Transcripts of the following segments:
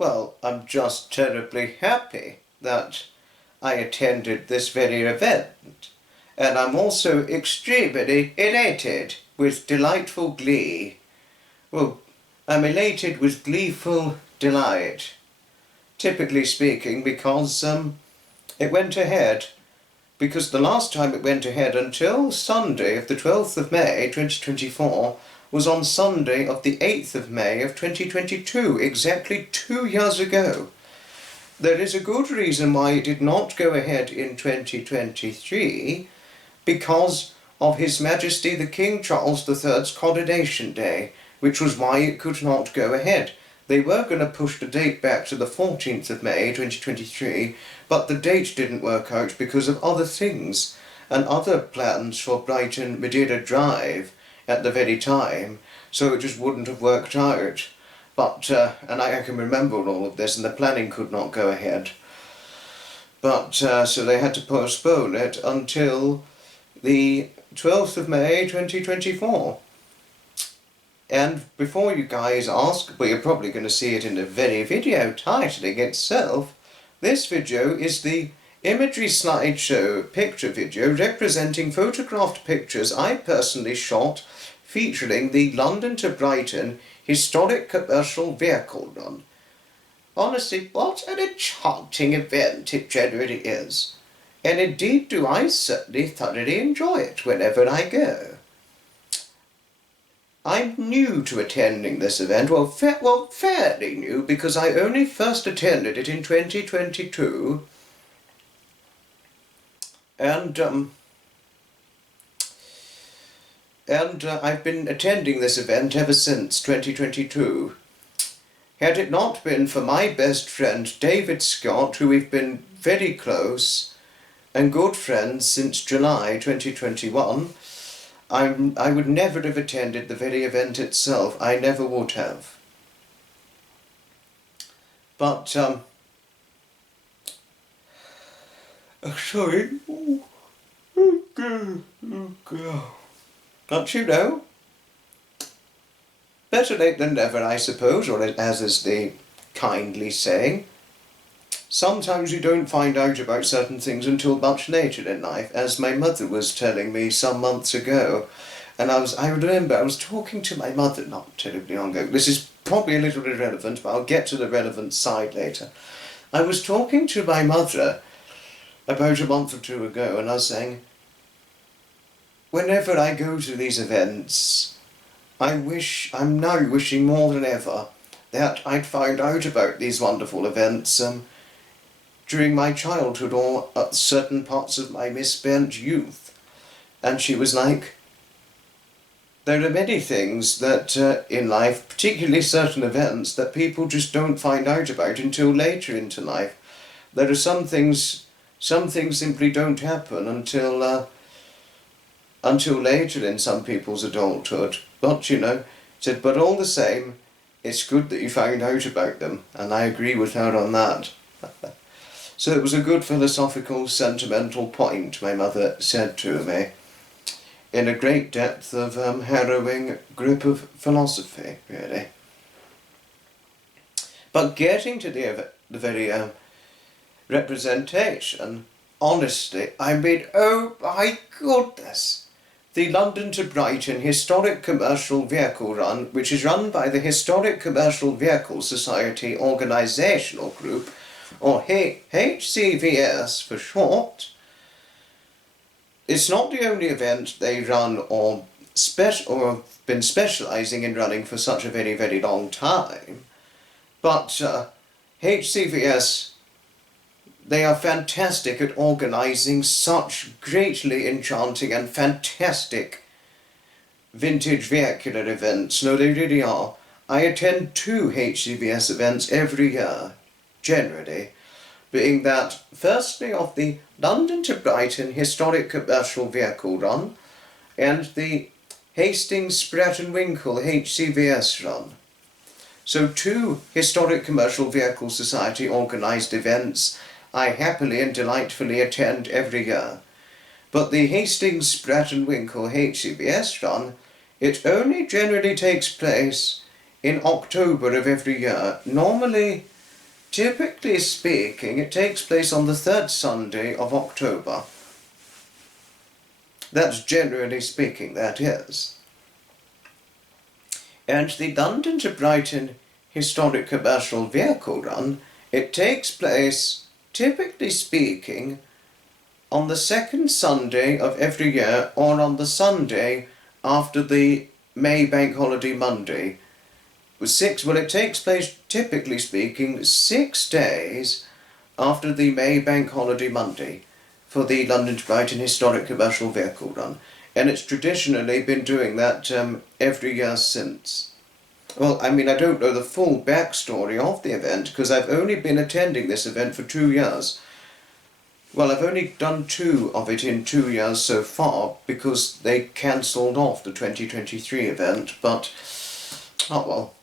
Well, I'm just terribly happy that I attended this very event, and I'm also extremely elated with delightful glee. Well, I'm elated with gleeful delight, typically speaking, because it went ahead. Because the last time it went ahead until Sunday of the 12th of May 2024 was on Sunday of the 8th of May of 2022, exactly 2 years ago. There is a good reason why it did not go ahead in 2023, because of His Majesty the King Charles III's coronation day, which was why it could not go ahead. They were going to push the date back to the 14th of May 2023, but the date didn't work out because of other things and other plans for Brighton Madeira Drive at the very time, so it just wouldn't have worked out. But, and I can remember all of this, and the planning could not go ahead. But, so they had to postpone it until the 12th of May 2024. And before you guys ask, well, you're probably going to see it in the very video titling itself, this video is the Imagery slideshow picture video representing photographed pictures I personally shot featuring the London to Brighton historic commercial vehicle run. Honestly, what an enchanting event it generally is. And indeed do I certainly thoroughly enjoy it whenever I go. I'm new to attending this event, fairly new, because I only first attended it in 2022, and I've been attending this event ever since 2022. Had it not been for my best friend David Scott, who we've been very close and good friends since July 2021, I would never have attended the very event itself. I never would have. But, sorry. Don't you know? Better late than never, I suppose, or as is the kindly saying. Sometimes you don't find out about certain things until much later in life, as my mother was telling me some months ago. And I remember I was talking to my mother not terribly long ago. This is probably a little irrelevant, but I'll get to the relevant side later. I was talking to my mother about a month or two ago, and I was saying, whenever I go to these events, I'm now wishing more than ever that I'd found out about these wonderful events during my childhood or at certain parts of my misspent youth. And she was like, there are many things that in life, particularly certain events, that people just don't find out about until later into life. There are some things simply don't happen until later in some people's adulthood. But, you know, said, but all the same, it's good that you found out about them, and I agree with her on that. So it was a good philosophical, sentimental point my mother said to me, in a great depth of harrowing grip of philosophy, really. But getting to the very representation, honestly, I mean, oh my goodness! The London to Brighton Historic Commercial Vehicle Run, which is run by the Historic Commercial Vehicle Society Organisational Group, or HCVS for short. It's not the only event they run or have been specialising in running for such a very, very long time, but HCVS, they are fantastic at organising such greatly enchanting and fantastic vintage vehicular events. No, they really are. I attend 2 HCVS events every year, generally, being that firstly of the London to Brighton Historic Commercial Vehicle Run and the Hastings Spratt and Winkle HCVS Run. So 2 Historic Commercial Vehicle Society organised events I happily and delightfully attend every year. But the Hastings Spratt and Winkle HCVS Run, it only generally takes place in October of every year, normally typically speaking, it takes place on the third Sunday of October. That's generally speaking, that is. And the London to Brighton Historic Commercial Vehicle Run, it takes place, typically speaking, on the second Sunday of every year, or on the Sunday after the May Bank Holiday Monday. It takes place, typically speaking, 6 days after the May Bank Holiday Monday for the London to Brighton Historic Commercial Vehicle Run. And it's traditionally been doing that every year since. Well, I mean, I don't know the full backstory of the event because I've only been attending this event for 2 years. Well, I've only done 2 of it in 2 years so far because they cancelled off the 2023 event, but, oh well.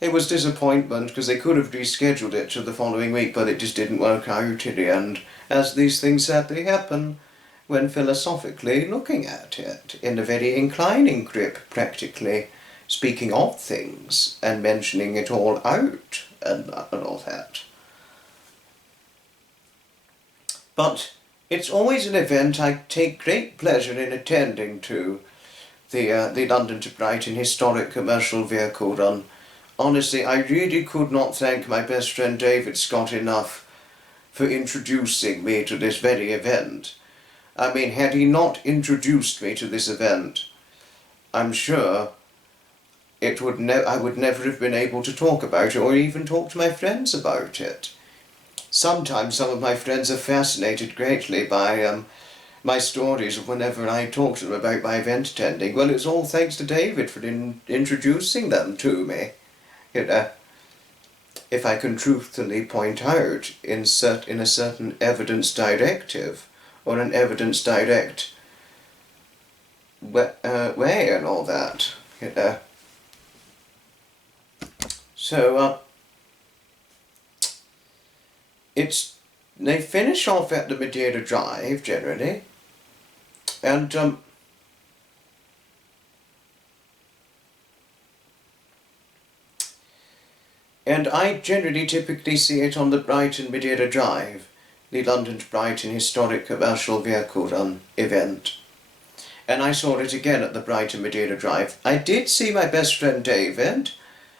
It was disappointment because they could have rescheduled it to the following week, but it just didn't work out in the end, as these things sadly happen when philosophically looking at it, in a very inclining grip, practically, speaking of things and mentioning it all out and all that. But it's always an event I take great pleasure in attending to, the London to Brighton Historic Commercial Vehicle Run. Honestly, I really could not thank my best friend David Scott enough for introducing me to this very event. I mean, had he not introduced me to this event, I'm sure I would never have been able to talk about it or even talk to my friends about it. Sometimes some of my friends are fascinated greatly by my stories of whenever I talk to them about my event attending. Well, it's all thanks to David for introducing them to me. You know, if I can truthfully point out in a certain evidence directive or an evidence direct way and all that, you know. So, they finish off at the Madeira Drive, generally, and, I generally typically see it on the Brighton Madeira Drive, the London to Brighton Historic Commercial Vehicle Run event. And I saw it again at the Brighton Madeira Drive. I did see my best friend David,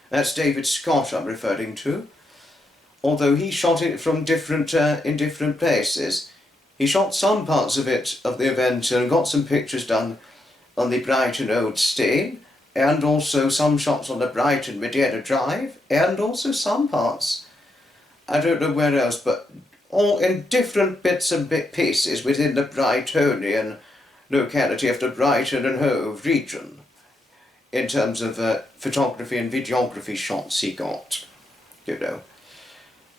that's David Scott I'm referring to, although he shot it from in different places. He shot some parts of it, of the event, and got some pictures done on the Brighton Old Stain, and also some shots on the Brighton Madeira Drive, and also some parts, I don't know where else, but all in different bits and pieces within the Brightonian locality of the Brighton and Hove region, in terms of photography and videography shots he got, you know.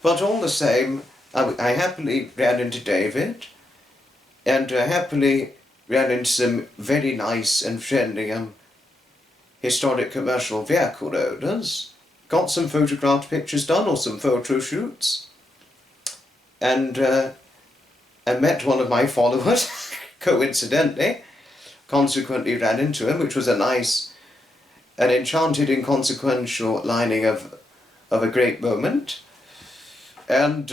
But all the same, I happily ran into David, and happily ran into some very nice and friendly historic commercial vehicle owners, got some photographed pictures done, or some photo shoots, and I met one of my followers, coincidentally, consequently ran into him, which was an enchanted, inconsequential lining of a great moment. And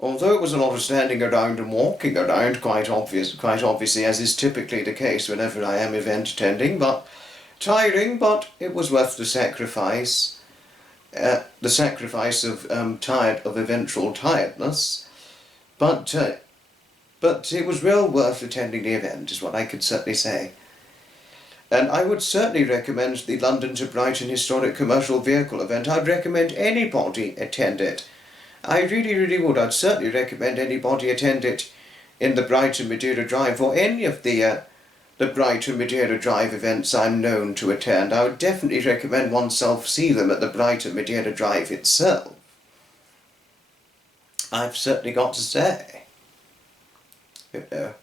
although it was a lot of standing around and walking around, quite obviously, as is typically the case whenever I am event attending, but tiring, but it was worth the sacrifice. The sacrifice of eventual tiredness, but it was well worth attending the event, is what I could certainly say. And I would certainly recommend the London to Brighton Historic Commercial Vehicle event. I'd recommend anybody attend it. I really, really would. I'd certainly recommend anybody attend it in the Brighton Madeira Drive, or any of the Brighton Madeira Drive events I'm known to attend. I would definitely recommend oneself see them at the Brighton Madeira Drive itself. I've certainly got to say. You know,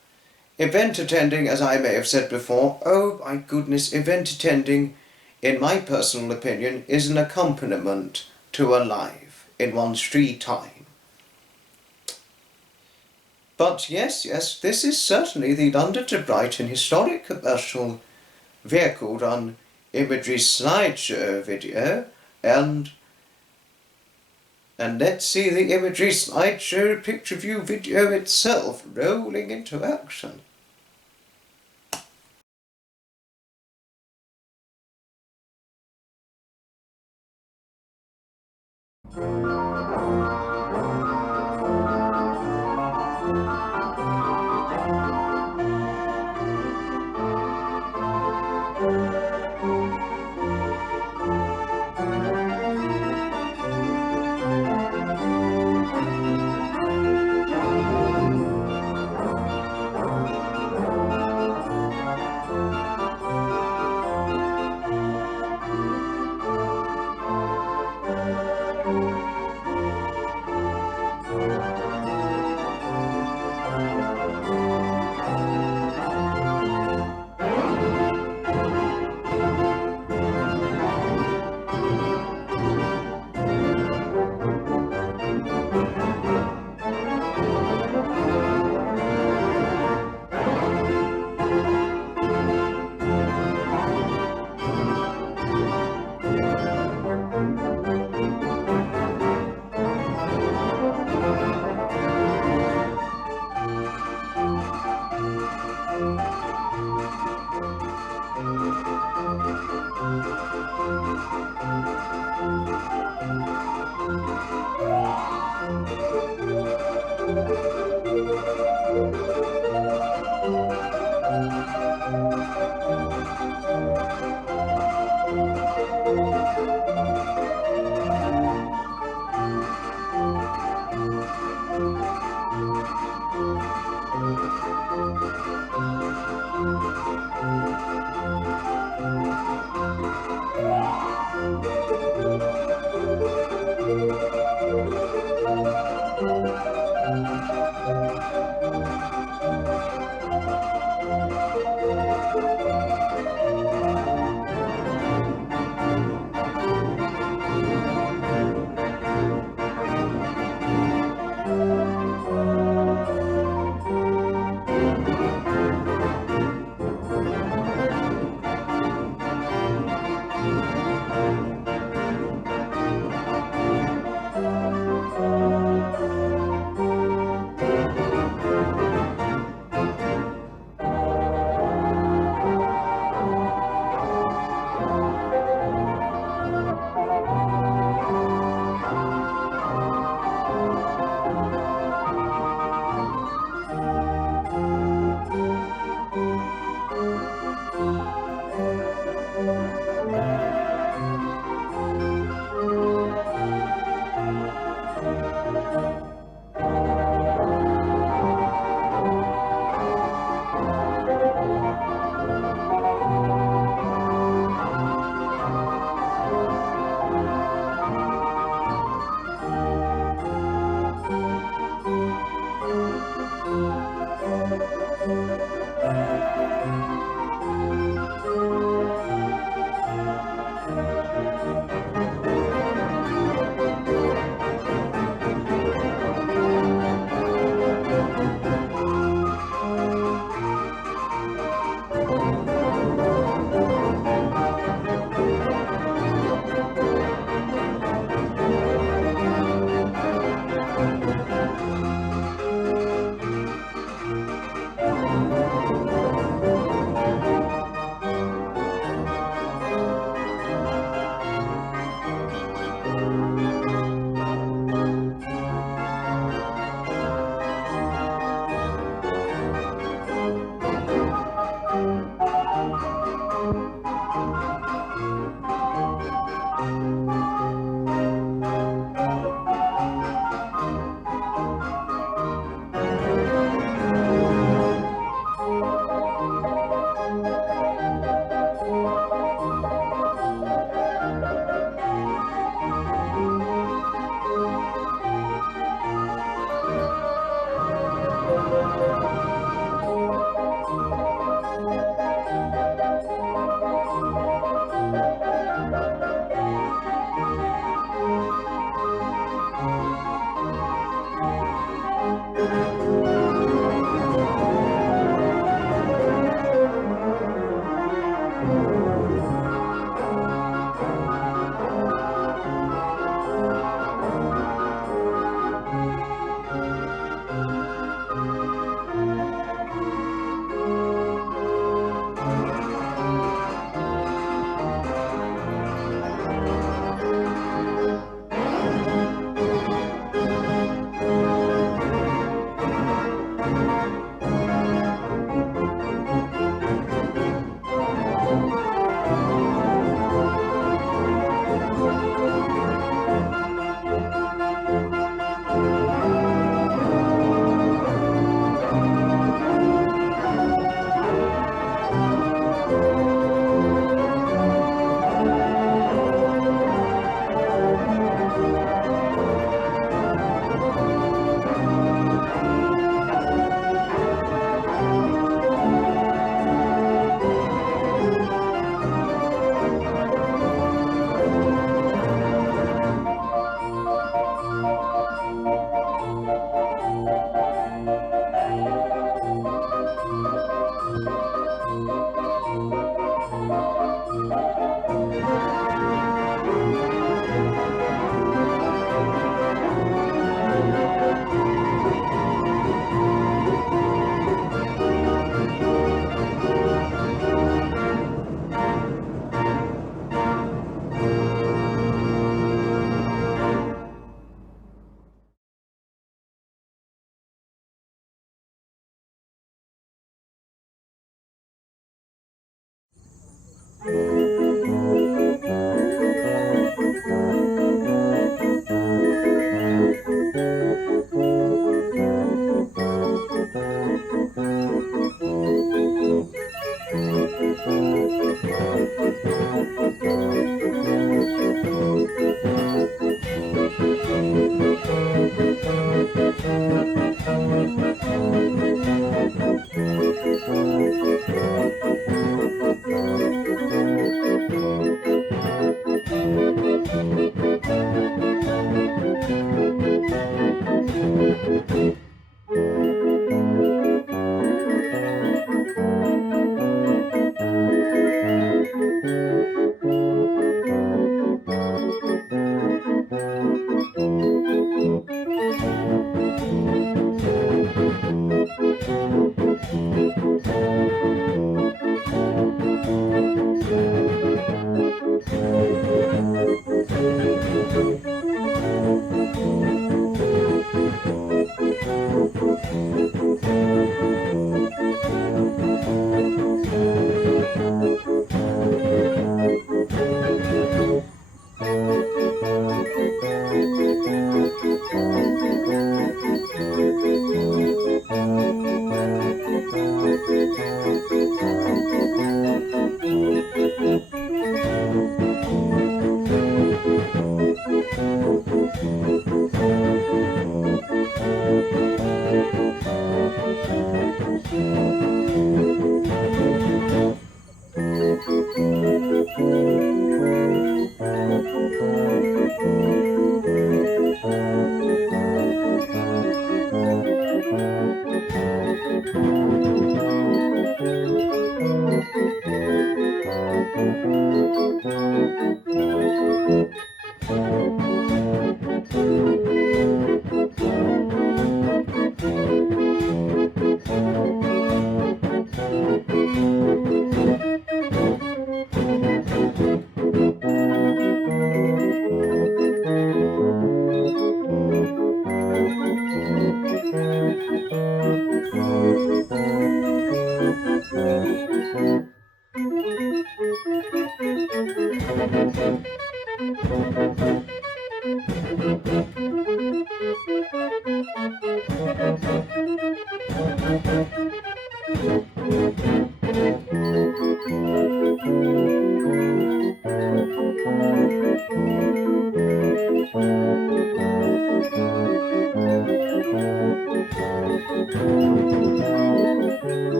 event attending, as I may have said before, oh my goodness, event attending, in my personal opinion, is an accompaniment to a life in one's free time. But yes, this is certainly the London to Brighton Historic Commercial Vehicle Run Imagery slideshow video, and let's see the Imagery slideshow picture view video itself rolling into action.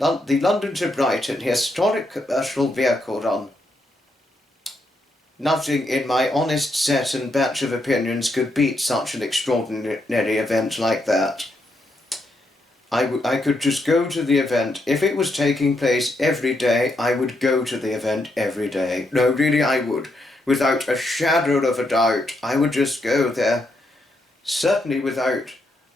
the London to Brighton historic commercial vehicle run. Nothing in my honest set and batch of opinions could beat such an extraordinary event like that. I could just go to the event. If it was taking place every day, I would go to the event every day. No, really, I would. Without a shadow of a doubt, I would just go there. Certainly without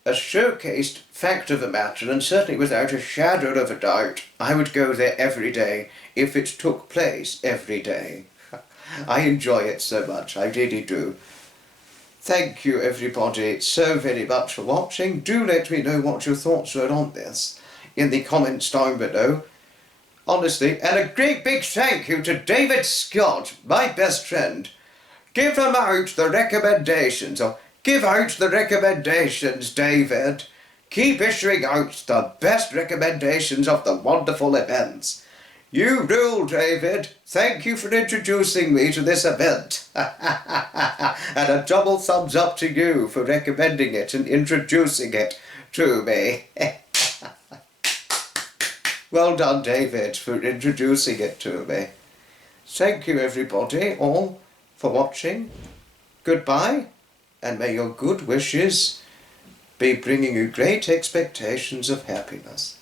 a showcased fact of the matter, and certainly without a shadow of a doubt, I would go there every day if it took place every day. I enjoy it so much, I really do. Thank you everybody so very much for watching. Do let me know what your thoughts were on this in the comments down below. Honestly, and a great big thank you to David Scott, my best friend. Give him out the recommendations, or give out the recommendations, David. Keep issuing out the best recommendations of the wonderful events. You rule, David. Thank you for introducing me to this event. And a double thumbs up to you for recommending it and introducing it to me. Well done, David, for introducing it to me. Thank you, everybody, all, for watching. Goodbye, and may your good wishes be bringing you great expectations of happiness.